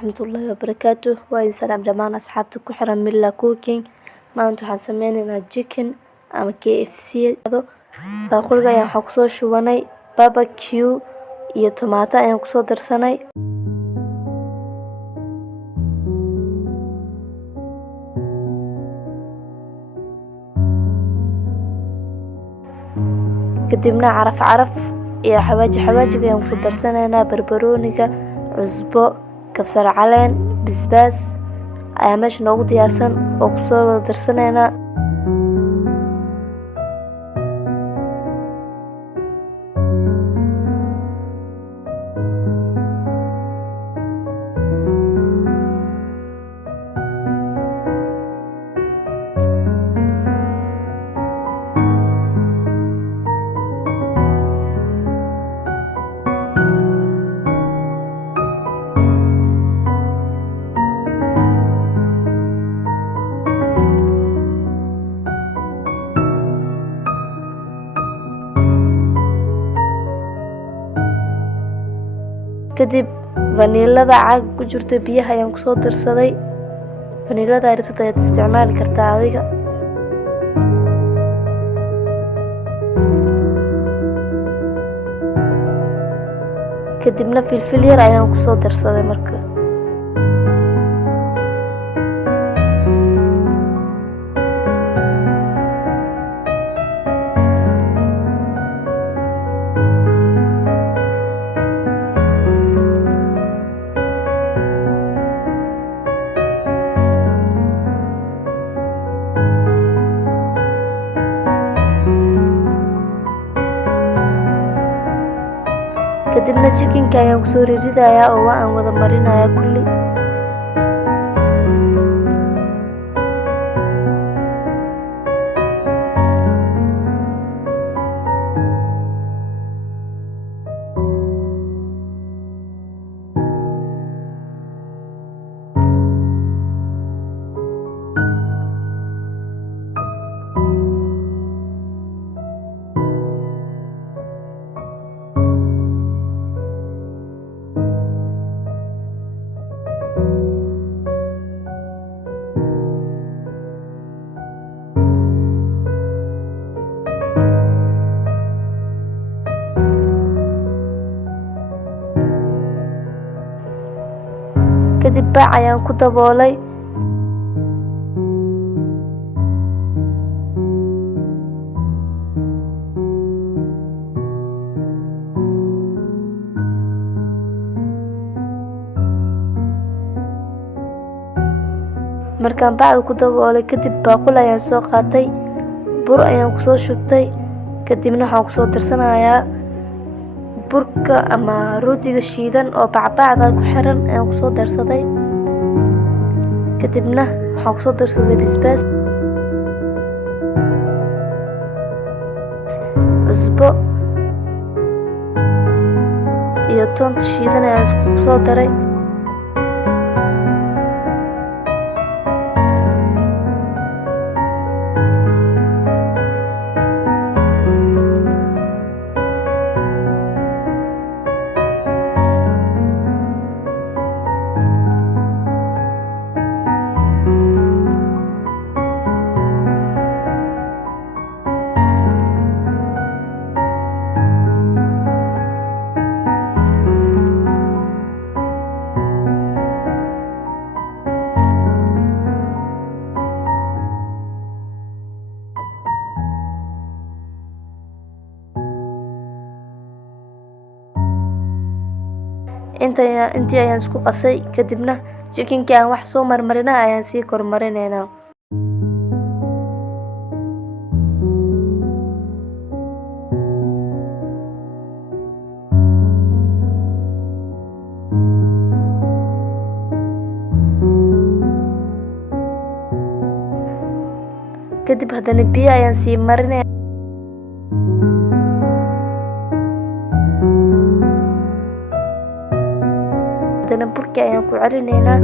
ورحمة الله وبركاته. وإن سلام جميعا أصحابتك كحرا ميلا كوكينج. ما أنتو حنسميننا تشيكن أما KFC هذا باقول جاي حقصو شواني باربيكيو iyo tomato ayaan kusoo darsanay. kadibna caraf iyo xawaajiga ayaan ku darsanaynaa, barbarooniga, cusbo, kabsar caleen, basbaas ayaa meesha noogu diyaarsan oo kusoo wada darsanaynaa. kadib vanilada caag ku jirta biyaha ayaan kusoo darsaday. vanilada rabtid ayaad isticmaali kartaa adiga. kadibna filfil yar ayaan kusoo darsaday marka. kadibna chickenka ayaan kusoo ridayaa oo aan wada marinayaa kulli. kadib bac ayaan ku daboolay. markaan bacda ku daboolay kadib baaqul ayaan soo qaatay, bur ayaan kusoo shubtay. kadibna waxaan kusoo darsanayaa burka ama rootiga shiidan oo bacbacda ku xiran ayaan kusoo darsaday. kadibna waxaan kusoo darsaday basbaas, cusbo iyo toonta shiidan ayaan isku soo daray. intii ayaan isku qasay. kadibna chickenka aan wax soo marmarina ayaan sii kormarinaynaa. kadib haddana biyo ayaan sii marinaya. haddana burka ayaan ku celinaynaa.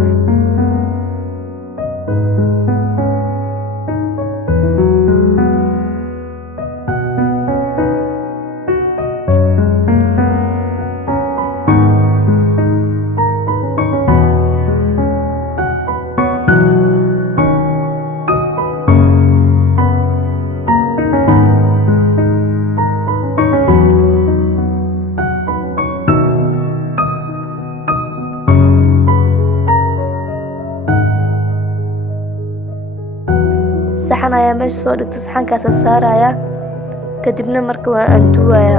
meesha soo dhigtay saxankaas saaraya kadibna marka waa aan duwaya.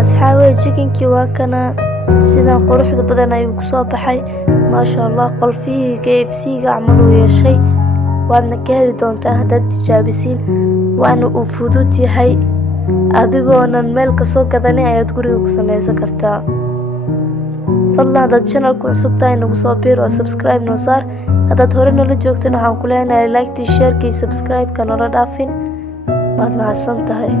asxaabay chickenkii waa kana sidan quruxda badan ayuu ku soo baxay maasha Allah. qolfihii KFC-ga camal uu yeeshay waadna ka heli doontaan haddaad tijaabisiin, waana uu fudud yahay adigoonan meel ka soo gadanay ayaad guriga ku samaysan kartaa. fadlan haddaad channelka cusub tahay nagu soo biir oo subscribe noo saar. haddaad hore nala joogtana waxaan ku leenahay like, share, subscribe ka nala dhaafin. waad mahadsan tahay.